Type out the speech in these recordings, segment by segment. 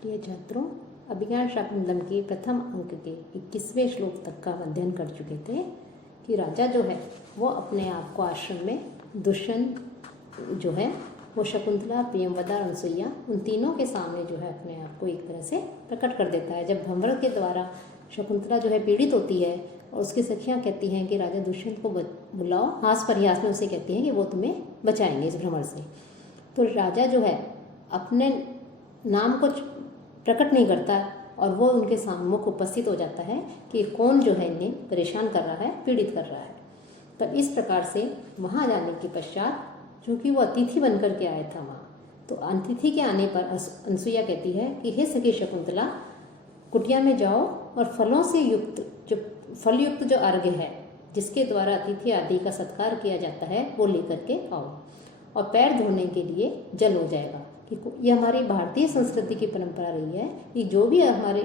प्रिय छात्रों, अभिज्ञान शाकुंतलम के प्रथम अंक के 21वें श्लोक तक का अध्ययन कर चुके थे कि राजा जो है वो अपने आप को आश्रम में दुष्यंत जो है वो शकुंतला, प्रियंवदा और अनसुईया उन तीनों के सामने जो है अपने आप को एक तरह से प्रकट कर देता है। जब भंवर के द्वारा शकुंतला जो है पीड़ित होती है और उसकी सखियाँ कहती हैं कि राजा दुष्यंत को बुलाओ, हास परिहास में उसे कहती हैं कि वो तुम्हें बचाएंगे इस भ्रमर से। तो राजा जो है अपने नाम को प्रकट नहीं करता और वो उनके सम्मुख उपस्थित हो जाता है कि कौन जो है इन्हें परेशान कर रहा है, पीड़ित कर रहा है। तब इस प्रकार से वहाँ जाने के पश्चात चूँकि वो अतिथि बनकर के आया था वहाँ, तो अतिथि के आने पर अनसुईया कहती है कि हे सखी शकुंतला, कुटिया में जाओ और फलों से युक्त फलयुक्त जो अर्घ्य है जिसके द्वारा अतिथि आदि का सत्कार किया जाता है वो लेकर के आओ, और पैर धोने के लिए जल हो जाएगा। कि ये हमारी भारतीय संस्कृति की परंपरा रही है कि जो भी हमारे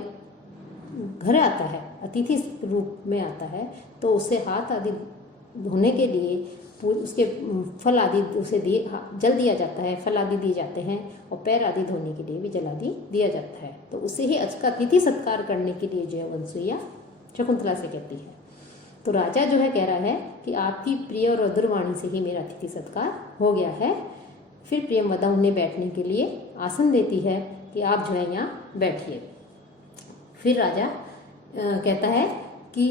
घर आता है, अतिथि रूप में आता है, तो उसे हाथ आदि धोने के लिए उसके फल आदि उसे जल दिया जाता है, फल आदि दिए जाते हैं, और पैर आदि धोने के लिए भी जल आदि दिया जाता है। तो उसे ही आज का अतिथि सत्कार करने के लिए जो है अनसुईया शकुंतला से कहती है। तो राजा जो है कह रहा है कि आपकी प्रिय और अधुर वाणी से ही मेरा अतिथि सत्कार हो गया है। फिर प्रियंवदा उन्हें बैठने के लिए आसन देती है कि आप जो है यहाँ बैठिए। फिर राजा कहता है कि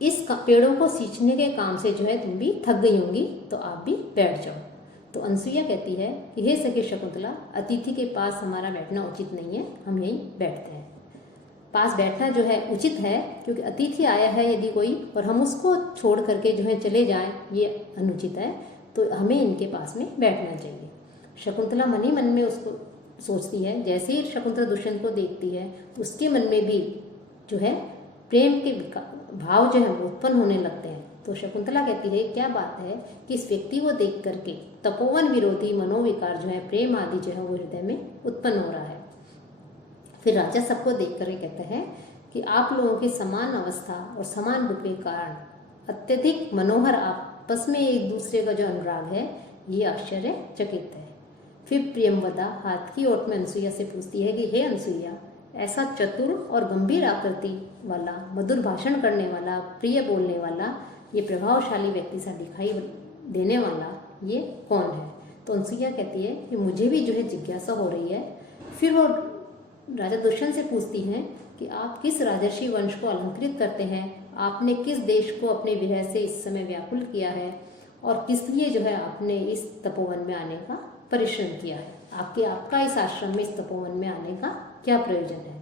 इस पेड़ों को सींचने के काम से जो है तुम भी थक गई होंगी, तो आप भी बैठ जाओ। तो अनसुईया कहती है कि हे सखी शकुंतला, अतिथि के पास हमारा बैठना उचित नहीं है, हम यहीं बैठते हैं। पास बैठना जो है उचित है क्योंकि अतिथि आया है यदि कोई और हम उसको छोड़ करके जो है चले जाएं, ये अनुचित है, तो हमें इनके पास में बैठना चाहिए। शकुंतला मन ही मन में उसको सोचती है। जैसे ही शकुंतला दुष्यंत को देखती है तो उसके मन में भी जो है प्रेम के भाव जो है उत्पन्न होने लगते हैं। तो शकुंतला कहती है क्या बात है कि इस व्यक्ति को देख करके तपोवन विरोधी मनोविकार जो है, प्रेम आदि जो है वो हृदय में उत्पन्न हो रहा है। फिर राजा सबको देख कर कहता है कि आप लोगों की समान अवस्था और समान रूप के कारण अत्यधिक मनोहर आपस में एक दूसरे का जो अनुराग है ये आश्चर्यचकित है। फिर प्रियंवदा हाथ की ओट में अनसुईया से पूछती है कि हे अनसुईया, ऐसा चतुर और गंभीर आकृति वाला, मधुर भाषण करने वाला, प्रिय बोलने वाला, ये प्रभावशाली व्यक्ति सा दिखाई देने वाला ये कौन है? तो अनसुईया कहती है कि मुझे भी जो है जिज्ञासा हो रही है। फिर वो राजा दुष्यंत से पूछती हैं कि आप किस राजर्षि वंश को अलंकृत करते हैं, आपने किस देश को अपने विरह से इस समय व्याकुल किया है, और किस लिए जो है आपने इस तपोवन में आने का परिश्रम किया है, आपका इस आश्रम में, इस तपोवन में आने का क्या प्रयोजन है?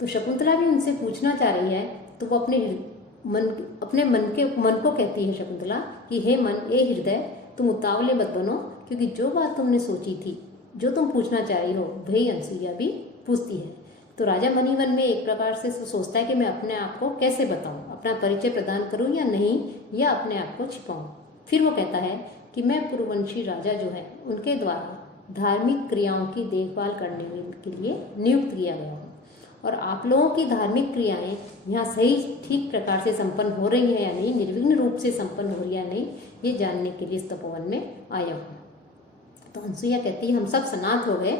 तो शकुंतला भी उनसे पूछना चाह रही है, तो वो अपने मन को कहती है शकुंतला कि हे मन, ए हृदय, तुम उतावले मत बनो, क्योंकि जो बात तुमने सोची थी, जो तुम पूछना चाह रही हो, वही अनसुईया भी पूछती है। तो राजा मन ही मन में एक प्रकार से सोचता है कि मैं अपने आप को कैसे बताऊं, अपना परिचय प्रदान करूं या नहीं, या अपने आप को छिपाऊं। फिर वो कहता है कि मैं पूर्ववंशी राजा जो है उनके द्वारा धार्मिक क्रियाओं की देखभाल करने के लिए नियुक्त किया गया हूँ, और आप लोगों की धार्मिक क्रियाएं यहाँ सही ठीक प्रकार से संपन्न हो रही हैं या नहीं, निर्विघ्न रूप से संपन्न हो रही है या नहीं, ये जानने के लिए इस तपोवन में आया हूँ। तो अनसुईया कहती है हम सब सनात हो गए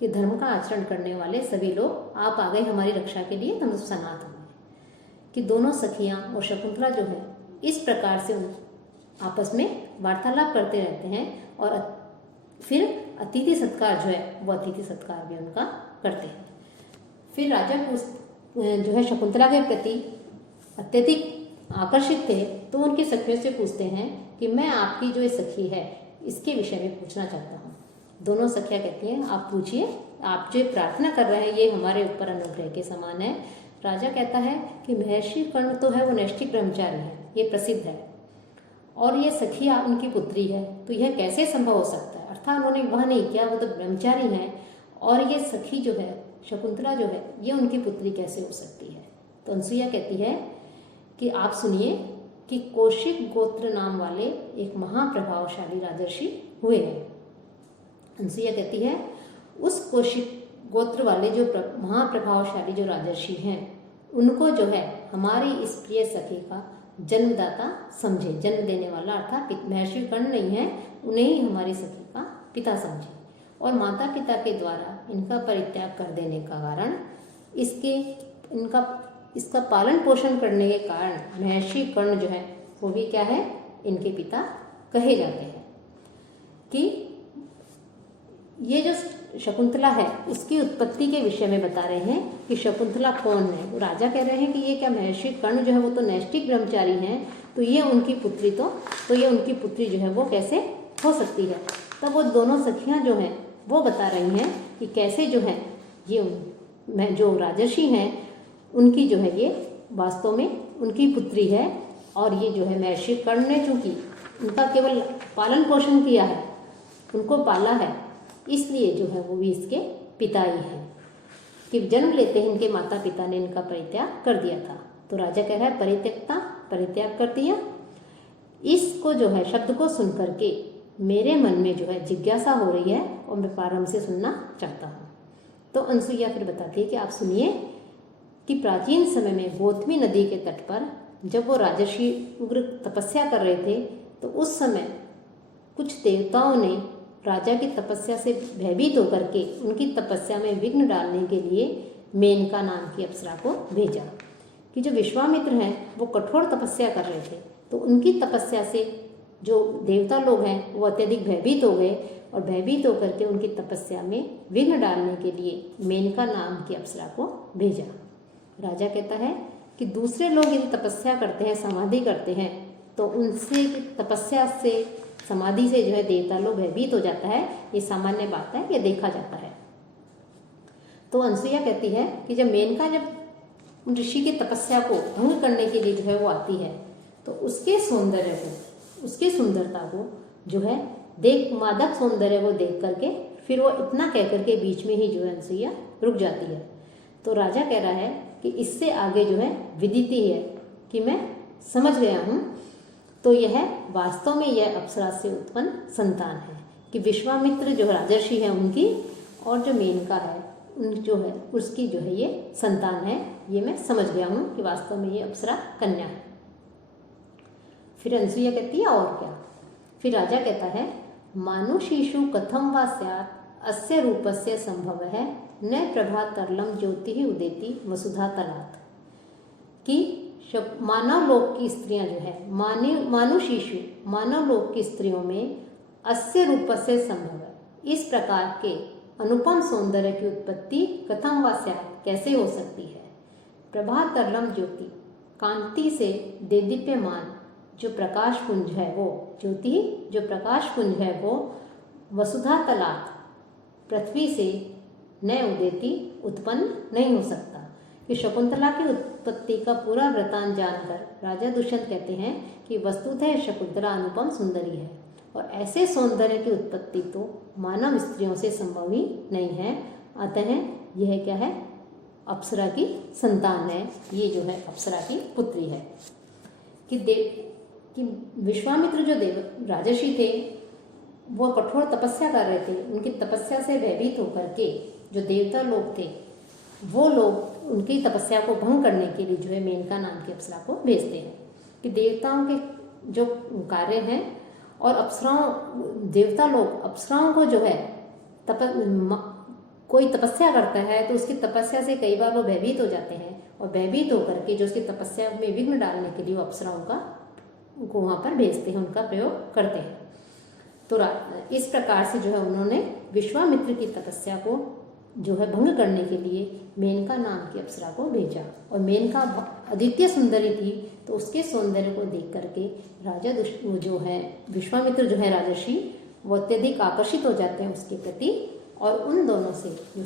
कि धर्म का आचरण करने वाले सभी लोग आप आ गए हमारी रक्षा के लिए, तो हम सनात हो गए। कि दोनों सखियाँ और शकुंतला जो है इस प्रकार से आपस में वार्तालाप करते रहते हैं, और फिर अतिथि सत्कार जो है वो अतिथि सत्कार भी उनका करते हैं। फिर राजा जो है शकुंतला के प्रति अत्यधिक आकर्षित थे, तो उनकी सखियों से पूछते हैं कि मैं आपकी जो सखी है इसके विषय में पूछना चाहता हूँ। दोनों सखियाँ कहती हैं आप पूछिए, आप जो प्रार्थना कर रहे हैं ये हमारे ऊपर अनुग्रह के समान है। राजा कहता है कि महर्षि कर्ण तो है वो नैष्ठिक ब्रह्मचारी है, ये प्रसिद्ध है, और ये सखिया उनकी पुत्री है, तो यह कैसे संभव हो सकता है? अर्थात उन्होंने वह नहीं किया, वो तो ब्रह्मचारी हैं, और ये सखी जो है शकुंतला जो है ये उनकी पुत्री कैसे हो सकती है? तो अनसुईया कहती है कि आप सुनिए कि कौशिक गोत्र नाम वाले एक महाप्रभावशाली राजर्षि हुए हैं। अनसुईया कहती है उस कौशिक गोत्र वाले जो महाप्रभावशाली जो राजर्षि हैं उनको जो है हमारी इस प्रिय सखी का जन्मदाता समझे, जन्म देने वाला, अर्थात महर्षि कर्ण नहीं है, उन्हें ही हमारी सखी का पिता समझे, और माता पिता के द्वारा इनका परित्याग कर देने का कारण इसका पालन पोषण करने के कारण महर्षि कर्ण जो है वो भी क्या है, इनके पिता कहे जाते हैं। कि ये जो शकुंतला है उसकी उत्पत्ति के विषय में बता रहे हैं कि शकुंतला कौन है। वो राजा कह रहे हैं कि ये क्या महर्षि कर्ण जो है वो तो नैष्ठिक ब्रह्मचारी हैं, तो ये उनकी पुत्री ये उनकी पुत्री जो है वो कैसे हो सकती है। तब वो दोनों सखियां जो हैं वो बता रही हैं कि कैसे जो है ये जो राजर्षि हैं उनकी जो है ये वास्तव में उनकी पुत्री है, और ये जो है महर्षि कर्ण ने चूंकि उनका केवल पालन पोषण किया है, उनको पाला है, इसलिए जो है वो भी इसके पिता ही हैं। कि जन्म लेते ही इनके माता पिता ने इनका परित्याग कर दिया था। तो राजा कह रहा है परित्यक्ता, परित्याग कर दिया। इसको जो है शब्द को सुन करके मेरे मन में जो है जिज्ञासा हो रही है और मैं प्रारंभ से सुनना चाहता हूँ। तो अनसुईया फिर बताती है कि आप सुनिए कि प्राचीन समय में गौतमी नदी के तट पर जब वो राजर्षि उग्र तपस्या कर रहे थे, तो उस समय कुछ देवताओं ने राजा की तपस्या से भयभीत होकर के उनकी तपस्या में विघ्न डालने के लिए मेनका नाम की अप्सरा को भेजा। कि जो विश्वामित्र हैं वो कठोर तपस्या कर रहे थे, तो उनकी तपस्या से जो देवता लोग हैं वो अत्यधिक भयभीत हो गए, और भयभीत होकर के उनकी तपस्या में विघ्न डालने के लिए मेनका नाम की अप्सरा को भेजा। राजा कहता है कि दूसरे लोग यदि तपस्या करते हैं, समाधि करते हैं, तो उनसे तपस्या से समाधि से जो है देवता लोग भयभीत हो जाता है, ये सामान्य बात है, ये देखा जाता है। तो अनसुईया कहती है कि जब मेनका जब ऋषि की तपस्या को भंग करने के लिए जो है वो आती है, तो उसके सौंदर्य को, उसकी सुंदरता को जो है मादक सौंदर्य को देख करके फिर वो इतना कह करके बीच में ही जो है अनसुईया रुक जाती है। तो राजा कह रहा है कि इससे आगे जो है विदिति है कि मैं समझ गया हूँ। तो यह वास्तव में यह अप्सरा से उत्पन्न संतान है, कि विश्वामित्र जो राजर्षि है उनकी, और जो मेनका है उन जो है उसकी जो है ये संतान है। ये मैं समझ गया हूँ कि वास्तव में ये अप्सरा कन्या है। फिर अनसुईया कहती है और क्या। फिर राजा कहता है मानुषीषु कथम वा स्यात् अस्य रूपस्य संभव है न प्रभा तरलम ज्योति ही उदेति वसुधा तलात्। कि मानव लोक की स्त्रियां जो है मानुषीषु मानव लोक की स्त्रियों में अस्य रूपस्य संभव है, इस प्रकार के अनुपम सौंदर्य की उत्पत्ति कथम वा स्यात् कैसे हो सकती है। प्रभा तरलम ज्योति कांति से देदीप्यमान जो प्रकाश पुंज है वो ज्योति, जो प्रकाश पुंज है वो वसुधा तलात् पृथ्वी से न उदेती उत्पन्न नहीं हो सकता। कि शकुंतला की उत्पत्ति का पूरा वृतांत जानकर राजा दुष्यंत कहते हैं कि वस्तुतः शकुंतला अनुपम सुंदरी है, और ऐसे सौंदर्य की उत्पत्ति तो मानव स्त्रियों से संभव ही नहीं है। अतः यह क्या है, अप्सरा की संतान है, ये जो है अप्सरा की पुत्री है। कि विश्वामित्र जो राजर्षि थे वो कठोर तपस्या कर रहे थे, उनकी तपस्या से भयभीत होकर के जो देवता लोग थे वो लोग उनकी तपस्या को भंग करने के लिए जो है मेनका नाम की अप्सरा को भेजते हैं। कि देवताओं के जो कार्य हैं और अप्सराओं, देवता लोग अप्सराओं को जो है कोई तपस्या करता है तो उसकी तपस्या से कई बार वो भयभीत हो जाते हैं, और भयभीत होकर के जो उसकी तपस्या में विघ्न डालने के लिए वो अप्सराओं को वहाँ पर भेजते हैं, उनका प्रयोग करते हैं। तो इस प्रकार से जो है उन्होंने विश्वामित्र की तपस्या को जो है भंग करने के लिए मेनका नाम की अप्सरा को भेजा। और मेनका अद्वितीय सुंदरी थी, तो उसके सौंदर्य को देख करके राजा जो है विश्वामित्र जो है राजर्षि वो अत्यधिक आकर्षित हो जाते हैं उसके प्रति, और उन दोनों से जो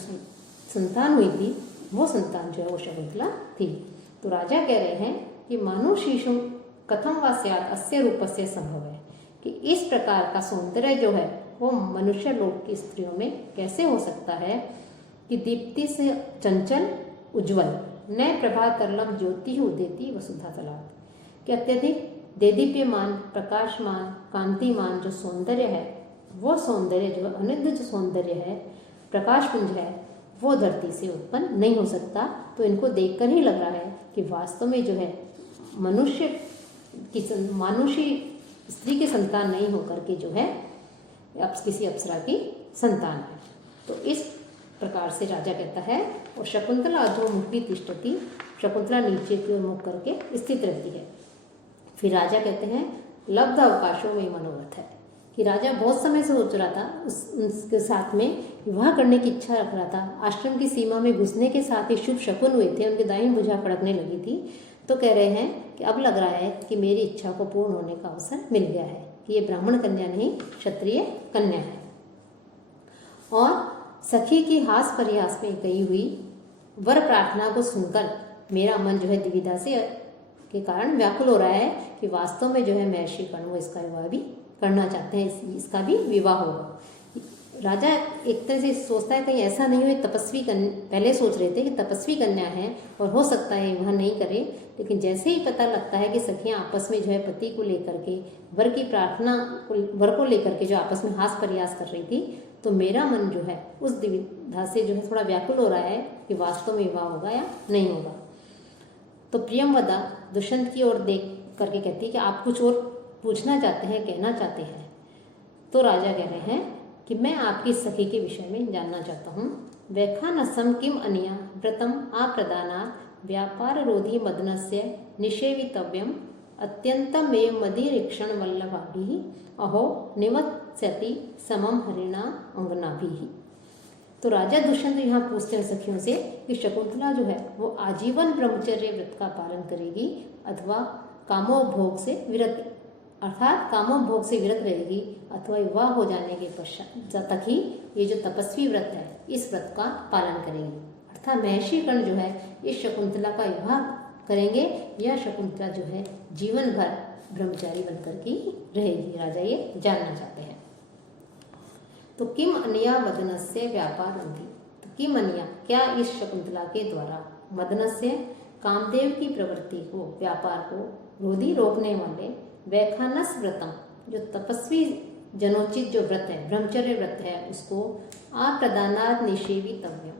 संतान हुई थी वो संतान जो है वो शकुंतला थी। तो राजा कह रहे हैं कि मानुषीषु कथम वा स्यात् अस्य रूपस्य संभव है, कि इस प्रकार का सौंदर्य जो है वो मनुष्य लोक की स्त्रियों में कैसे हो सकता है। कि दीप्ति से चंचल उज्ज्वल न प्रभा तरलम ज्योति ही उदेती वसुधा तलात्। कि अत्यधिक देदीप्यमान प्रकाशमान कांतिमान जो सौंदर्य है वो सौंदर्य जो अनिद्य जो सौंदर्य है, प्रकाश पुंज है, वो धरती से उत्पन्न नहीं हो सकता। तो इनको देखकर ही लग रहा है कि वास्तव में जो है मानुषी स्त्री की संतान नहीं होकर के जो है किसी अप्सरा की संतान है। तो इस प्रकार से राजा कहता है, और शकुंतला अधोमुखी तिष्ठति, शकुंतला नीचे की ओर मुख करके स्थित रहती है। फिर राजा कहते हैं लब्ध अवकाशों में मनोरथ है, कि राजा बहुत समय से सोच रहा था, उसके साथ में विवाह करने की इच्छा रख रहा था। आश्रम की सीमा में घुसने के साथ ही शुभ शकुन हुए थे, उनकी दाहिनी भुजा फड़कने लगी थी। तो कह रहे हैं कि अब लग रहा है कि मेरी इच्छा को पूर्ण होने का अवसर मिल गया है, कि ये ब्राह्मण कन्या नहीं क्षत्रिय कन्या है। और सखी की हास परिहास में कही हुई वर प्रार्थना को सुनकर मेरा मन जो है द्विविधा से के कारण व्याकुल हो रहा है, कि वास्तव में जो है महर्षि कर्ण वो इसका विवाह भी करना चाहते हैं, इसका भी विवाह होगा। राजा एक तरह से सोचता है कहीं ऐसा नहीं हो तपस्वी कन्या, पहले सोच रहे थे कि तपस्वी कन्या है और हो सकता है वह नहीं करे, लेकिन जैसे ही पता लगता है कि सखियां आपस में जो है पति को लेकर के वर की प्रार्थना वर को लेकर के जो आपस में हास प्रयास कर रही थी, तो मेरा मन जो है उस द्विविधा से जो है थोड़ा व्याकुल हो रहा है कि वास्तव में विवाह होगा या नहीं होगा। तो प्रियंवदा दुष्यंत की ओर देख करके कहती है कि आप कुछ और पूछना चाहते हैं, कहना चाहते हैं। तो राजा कह रहे हैं कि मैं आपकी सखी के विषय में जानना चाहता हूँ। वैखानसम किम अनिया व्रतम आप्रदानात् व्यापार रोधी मदनस्य निषेवितव्यम अत्यंतमेव मदीरीक्षण वल्लभाभिः अहो निवत्स्यति समम हरिणा अंगनाभिः। तो राजा दुष्यंत यहाँ पूछते हैं सखियों से कि शकुंतला जो है वो आजीवन ब्रह्मचर्य व्रत का पालन करेगी अथवा कामोपभोग से विरत, अर्थात कामोपभोग से विरत रहेगी, अथवा विवाह हो जाने के पश्चात तक ही ये जो तपस्वी व्रत है इस व्रत का पालन करेगी। अर्थात महर्षि कर्ण जो है इस शकुंतला का विवाह करेंगे या शकुंतला जो है जीवन भर ब्रह्मचारी बनकर की रहेगी, राजा ये जानना चाहते हैं। तो किम अनिया मदनस्य व्यापार रोधी, तो किम अनिया क्या इस शकुंतला के द्वारा मदनस्य कामदेव की प्रवृत्ति को, व्यापार को रोधी रोकने वाले वैखानस व्रतम जो तपस्वी जनोचित जो व्रत है ब्रह्मचर्य व्रत है उसको आप्रदानात् निषेवितव्यम,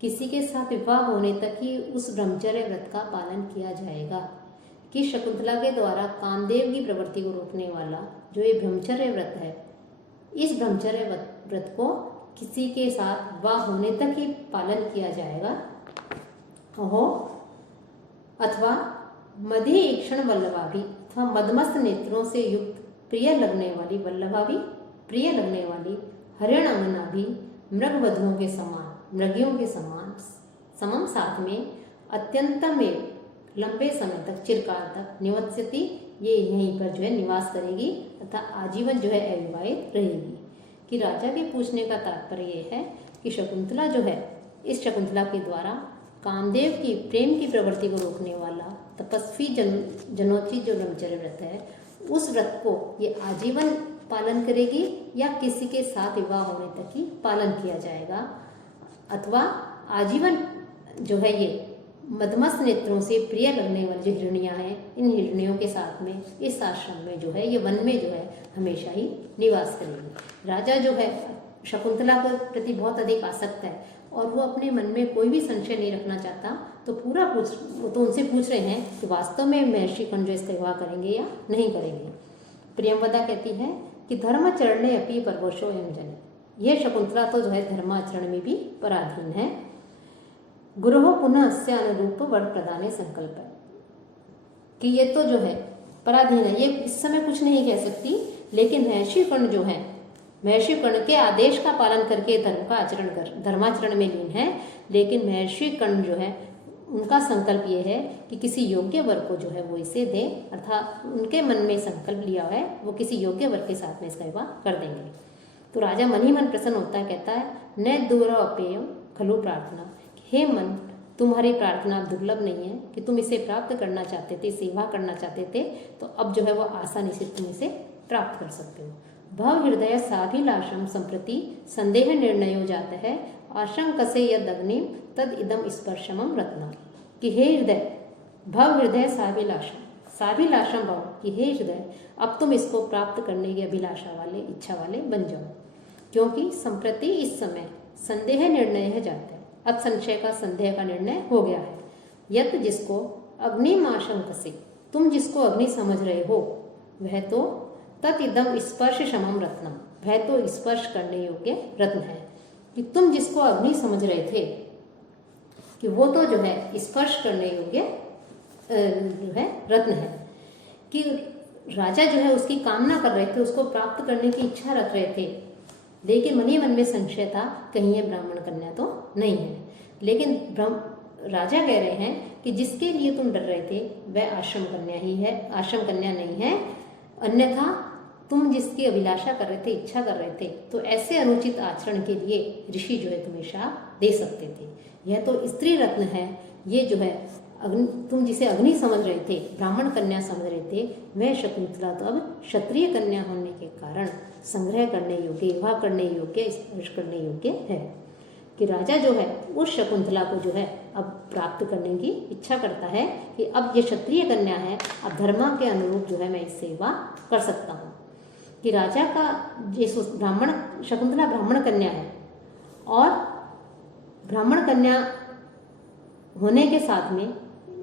किसी के साथ विवाह होने तक ही उस ब्रह्मचर्य व्रत का पालन किया जाएगा। कि शकुंतला के द्वारा कामदेव की प्रवृत्ति को रोकने वाला जो ये ब्रह्मचर्य व्रत है, इस ब्रह्मचर्य व्रत को किसी के साथ विवाह होने तक ही पालन किया जाएगा। ओहो अथवा मध्य ईक्षण वल्लभाभी, अथवा मदमस्त नेत्रों से युक्त प्रिय लगने वाली वल्लभाभी, प्रिय लगने वाली हरिण अंगना भी मृगवधुओं के समान, मृगियों के समान समम साथ में अत्यंतम लंबे समय तक, चिरकाल तक निवत्स्यति, ये यहीं पर जो है निवास करेगी तथा आजीवन जो है अविवाहित रहेगी। कि राजा के पूछने का तात्पर्य ये है कि शकुंतला जो है इस शकुंतला के द्वारा कामदेव की प्रेम की प्रवृत्ति को रोकने वाला तपस्वी जनोचित जो ब्रह्मचर्य व्रत है उस व्रत को ये आजीवन पालन करेगी या किसी के साथ विवाह होने तक ही पालन किया जाएगा, अथवा आजीवन जो है ये मदमस्त नेत्रों से प्रिय लगने वाली जो हिरणियाँ हैं इन हिरणियों के साथ में इस आश्रम में जो है ये वन में जो है हमेशा ही निवास करेगी। राजा जो है शकुंतला के प्रति बहुत अधिक आसक्त है और वो अपने मन में कोई भी संशय नहीं रखना चाहता, तो वो तो उनसे पूछ रहे हैं कि वास्तव में महर्षि कर्ण जो इसका विवाह करेंगे या नहीं करेंगे। प्रियंवदा कहती है कि धर्मचरणे अपि परवशो एवं जन, यह शकुंतला तो जो है धर्माचरण में भी पराधीन है। गुरु पुनः अस्य अनुरूप वर प्रदाने संकल्प है, कि ये तो जो है पराधीन है, ये इस समय कुछ नहीं कह सकती, लेकिन महर्षि कर्ण जो है महर्षि कर्ण के आदेश का पालन करके धर्माचरण में लीन है। लेकिन महर्षि कर्ण जो है उनका संकल्प ये है कि किसी योग्य वर को जो है वो इसे दे, अर्थात उनके मन में संकल्प लिया है वो किसी योग्य वर के साथ में इसका विवाह कर देंगे। तो राजा मन ही मन प्रसन्न होता है, कहता है न दूर अपेय खलु प्रार्थना, हे मन तुम्हारी प्रार्थना दुर्लभ नहीं है कि तुम इसे प्राप्त करना चाहते थे, सेवा करना चाहते थे, तो अब जो है वो आसानी से तुम इसे प्राप्त कर सकते हो। भव हृदय साभिलाषम संप्रति संदेह निर्णयो जाता है आशंकसे यद अग्नि तद इदम स्पर्शमम रत्ना, कि हे हृदय भव हृदय साभिलाषम भव, कि हे हृदय अब तुम इसको प्राप्त करने की अभिलाषा वाले, इच्छा वाले बन जाओ, क्योंकि संप्रति इस समय संदेह निर्णय है जाता है, अब संशय का संदेह का निर्णय हो गया है। यत जिसको अग्निमाशंकसे, तुम जिसको अग्नि समझ रहे हो वह तो तत् इदम स्पर्श शमम रत्नम, वह तो स्पर्श करने योग्य रत्न है। कि तुम जिसको अग्नि समझ रहे थे कि वो तो जो है स्पर्श करने योग्य जो है रत्न है। कि राजा जो है उसकी कामना कर रहे थे, उसको प्राप्त करने की इच्छा रख रहे थे, लेकिन मन ही मन में संशय था कहीं ये ब्राह्मण कन्या तो नहीं है। लेकिन राजा कह रहे हैं कि जिसके लिए तुम डर रहे थे वह आश्रम कन्या ही है, आश्रम कन्या नहीं है। अन्यथा तुम जिसकी अभिलाषा कर रहे थे, इच्छा कर रहे थे, तो ऐसे अनुचित आचरण के लिए ऋषि जो है तुम्हें शाप दे सकते थे। यह तो स्त्री रत्न है, ये जो है तुम जिसे अग्नि समझ रहे थे, ब्राह्मण कन्या समझ रहे थे, वह शकुंतला तो अब क्षत्रिय कन्या होने के कारण संग्रह करने योग्य, विवाह करने योग्य, स्पर्श करने योग्य है। कि राजा जो है उस शकुंतला को जो है अब प्राप्त करने की इच्छा करता है कि अब ये क्षत्रिय कन्या है, अब धर्म के अनुरूप जो है मैं इससे विवाह कर सकता हूँ। कि राजा का ये ब्राह्मण शकुंतला ब्राह्मण कन्या है और ब्राह्मण कन्या होने के साथ में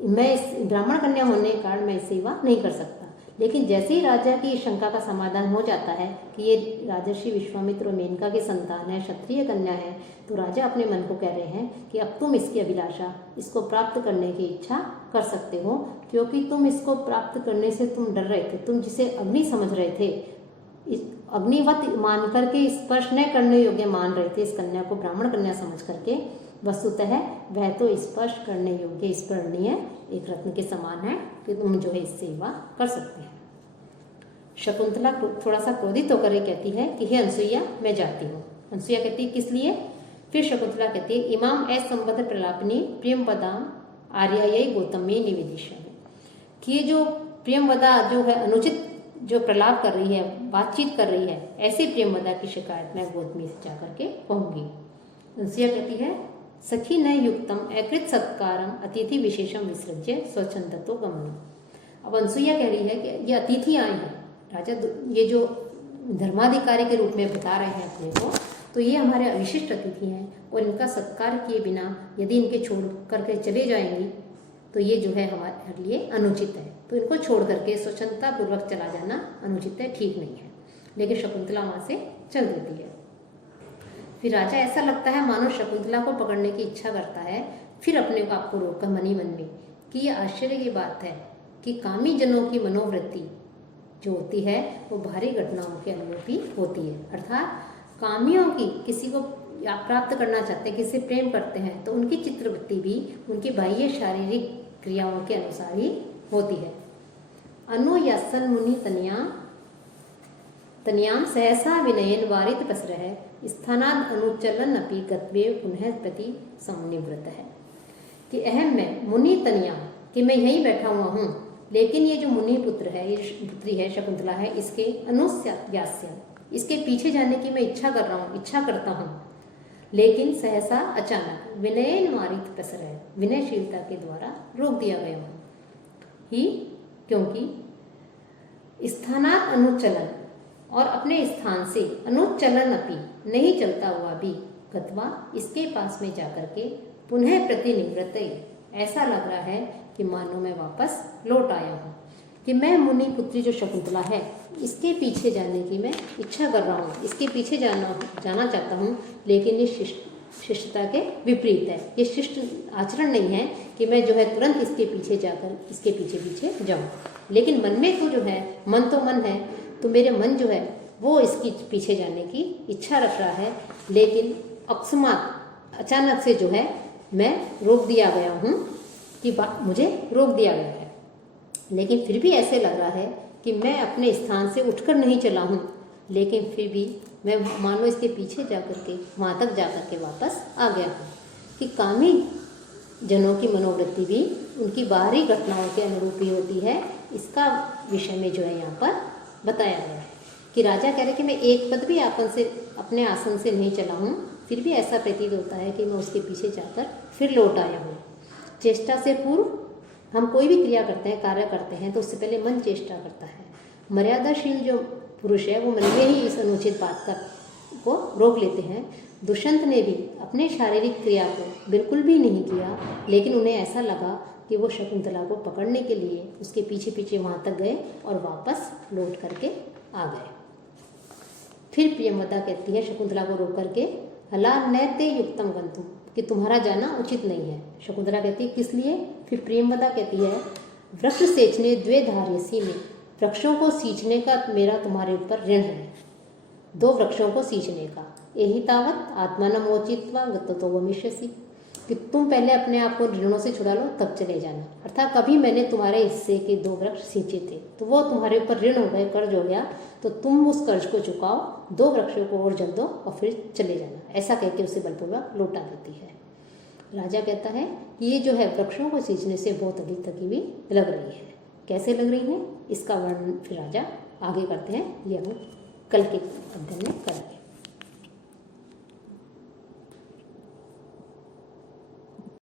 मैं इस ब्राह्मण कन्या होने के कारण मैं इससे विवाह नहीं कर सकता। लेकिन जैसे ही राजा की शंका का समाधान हो जाता है कि ये राजर्षि विश्वामित्र और मेनका की संतान है, क्षत्रिय कन्या है, तो राजा अपने मन को कह रहे हैं कि अब तुम इसकी अभिलाषा, इसको प्राप्त करने की इच्छा कर सकते हो, क्योंकि तुम इसको प्राप्त करने से तुम डर रहे थे। तुम जिसे अग्नि समझ रहे थे, इस अग्निवत मान करके स्पर्श न करने योग्य मान रहे थे इस कन्या को, ब्राह्मण कन्या समझ करके, वस्तुतः वह तो स्पर्श करने योग्य, स्मरणीय एक रत्न के समान है कि तुम जो है इससे विवाह कर सकते हैं। शकुंतला थोड़ा सा क्रोधित होकर ही कहती है कि हे अनसुईया, मैं जाती हूँ। अनसुईया कहती है किस लिए? फिर शकुंतला कहती है इमाम असंबद्ध प्रलापनी प्रियमवदाम आर्यायै गौतमी निवेदिष्यामि। कि ये जो प्रियमवदा जो है अनुचित जो प्रलाप कर रही है, बातचीत कर रही है, ऐसी प्रियमवदा की शिकायत मैं गौतमी से जाकर के कहूँगी। अनसुईया कहती है सखी न युक्तम अकृत सत्कारम अतिथि विशेषम विसृज्य स्वच्छंदतो गमनम। अब अनसुईया कह रही है कि ये अतिथि आए हैं, राजा ये जो धर्माधिकारी के रूप में बता रहे हैं अपने को, तो ये हमारे अविशिष्ट अतिथि हैं और इनका सत्कार किए बिना यदि इनके छोड़ करके चले जाएंगी तो ये जो है हमारे लिए अनुचित है। तो इनको छोड़ करके स्वच्छंदता पूर्वक चला जाना अनुचित है, ठीक नहीं है। लेकिन शकुंतला वहां से चल देती है। फिर राजा ऐसा लगता है मानो शकुंतला को पकड़ने की इच्छा करता है, फिर अपने को आपको रोककर मन ही मन में कि ये आश्चर्य की बात है कि कामी जनों की मनोवृत्ति जो होती है वो भारी घटनाओं के अनुरूपी होती है। अर्थात कामियों की किसी को आप प्राप्त करना चाहते हैं, किसी से प्रेम करते हैं, तो उनकी चित्रवृत्ति भी उनकी बाह्य शारीरिक क्रियाओं के अनुसार ही होती है। अनुयासन मुनि तनियाम सहसा विनयन वारित प्रसरह स्थानाद अनुचलन अपि गत्वे पुनः प्रति समनिवृत है। कि अहम में मुनि तनिया कि मैं यहीं बैठा हुआ हूँ, लेकिन ये जो मुनि पुत्र है, ये पुत्री है शकुंतला है, इसके अनुस्यास्य इसके पीछे जाने की मैं इच्छा कर रहा हूँ, इच्छा करता हूँ, लेकिन सहसा अचानक विनयन वारित प्रसरह विनयशीलता के द्वारा रोक दिया गया हूँ ही, क्योंकि स्थानात अनुचलन और अपने स्थान से अनुचलन अपि नहीं चलता हुआ भी गत्वा इसके पास में जाकर के पुनः प्रतिनिवृत्त ऐसा लग रहा है कि मानो मैं वापस लौट आया हूँ। कि मैं मुनि पुत्री जो शकुंतला है इसके पीछे जाने की मैं इच्छा कर रहा हूँ, इसके पीछे जाना चाहता हूँ, लेकिन ये शिष्टता के विपरीत है। ये शिष्ट आचरण नहीं है कि मैं जो है तुरंत इसके पीछे जाकर इसके पीछे जाऊँ। लेकिन मन में तो जो है, मन तो मन है, तो मेरे मन जो है वो इसके पीछे जाने की इच्छा रख रहा है, लेकिन अकस्मात अचानक से जो है मैं रोक दिया गया हूँ कि मुझे रोक दिया गया है। लेकिन फिर भी ऐसे लग रहा है कि मैं अपने स्थान से उठकर नहीं चला हूँ, लेकिन फिर भी मैं मानो इसके पीछे जाकर के वहाँ तक जाकर के वापस आ गया हूँ। कि कामी जनों की मनोवृत्ति भी उनकी बाहरी घटनाओं के अनुरूप ही होती है, इसका विषय में जो है यहाँ पर बताया गया है। कि राजा कह रहे कि मैं एक पद भी अपने आसन से नहीं चला हूँ, फिर भी ऐसा प्रतीत होता है कि मैं उसके पीछे जाकर फिर लौट आया हूँ। चेष्टा से पूर्व हम कोई भी क्रिया करते हैं, कार्य करते हैं, तो उससे पहले मन चेष्टा करता है। मर्यादाशील जो पुरुष है वो मन में ही इस अनुचित बात को रोक लेते हैं। दुष्यंत ने भी अपने शारीरिक क्रिया को बिल्कुल भी नहीं किया, लेकिन उन्हें ऐसा लगा कि वो शकुंतला को पकड़ने के लिए उसके पीछे पीछे वहाँ तक गए और वापस लौट करके आ गए। फिर प्रियंवदा कहती है शकुंतला को रोक करके, हला नैते युक्तम गंतुम, कि तुम्हारा जाना उचित नहीं है। शकुंतला कहती है किस लिए? फिर प्रियंवदा कहती है, वृक्ष सेचने द्वे धार्यसी में, वृक्षों को सींचने का मेरा तुम्हारे ऊपर ऋण है, 2 वृक्षों को सींचने का। यही तावत आत्मानमोचित्वा गतो वमिष्यसि, कि तुम पहले अपने आप को ऋणों से छुड़ा लो तब चले जाना। अर्थात कभी मैंने तुम्हारे हिस्से के 2 वृक्ष सींचे थे तो वो तुम्हारे ऊपर ऋण हो गए, कर्ज हो गया, तो तुम उस कर्ज को चुकाओ, 2 वृक्षों को और जल दो और फिर चले जाना। ऐसा कहकर उसे बलपूर्वक लौटा देती है। राजा कहता है कि ये जो है वृक्षों को सींचने से बहुत अधिक थकी हुई लग रही है। कैसे लग रही है इसका वर्णन फिर राजा आगे करते हैं, ये हम कल के अध्ययन में करेंगे।